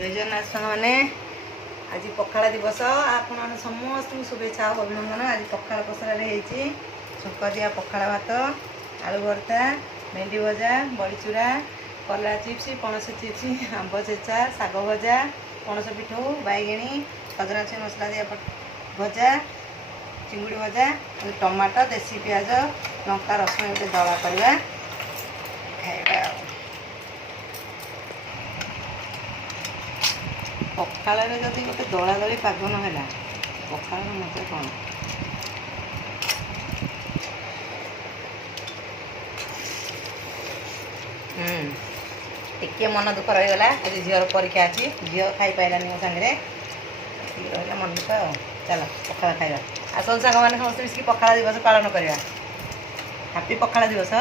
जय जगन्नाथ साने आज पखाड़ दिवस आपण समस्त शुभेच्छा और अभिनंदन। आज पखाड़ पसरा छुक दिया पखाड़ भात आलू भर्ता भेंडी भजा बड़ीचूरा कलरा चिप्स पणस चिप्स आंब चेचा शाग भजा पणस पिठू बैगणी सजना छुई मसला दिया भजा चिंगुड़ी भजा टमाटो देसी पियाज लंका रसुण गोटे दला करवा खाइबा। पखाड़ जदि गोटे दला दली पाग ना पखाड़ मजा कौन। टिके मन दुख रहीगला। आज झीर परीक्षा अच्छी झील खाई पारानी मो सांगे रहा मन दुख। चलो पखाड़ खाइबा आसन सांग मैंने समस्त मिसिक पखाड़ दिवस पालन करवा। हैप्पी पखाड़ दिवस।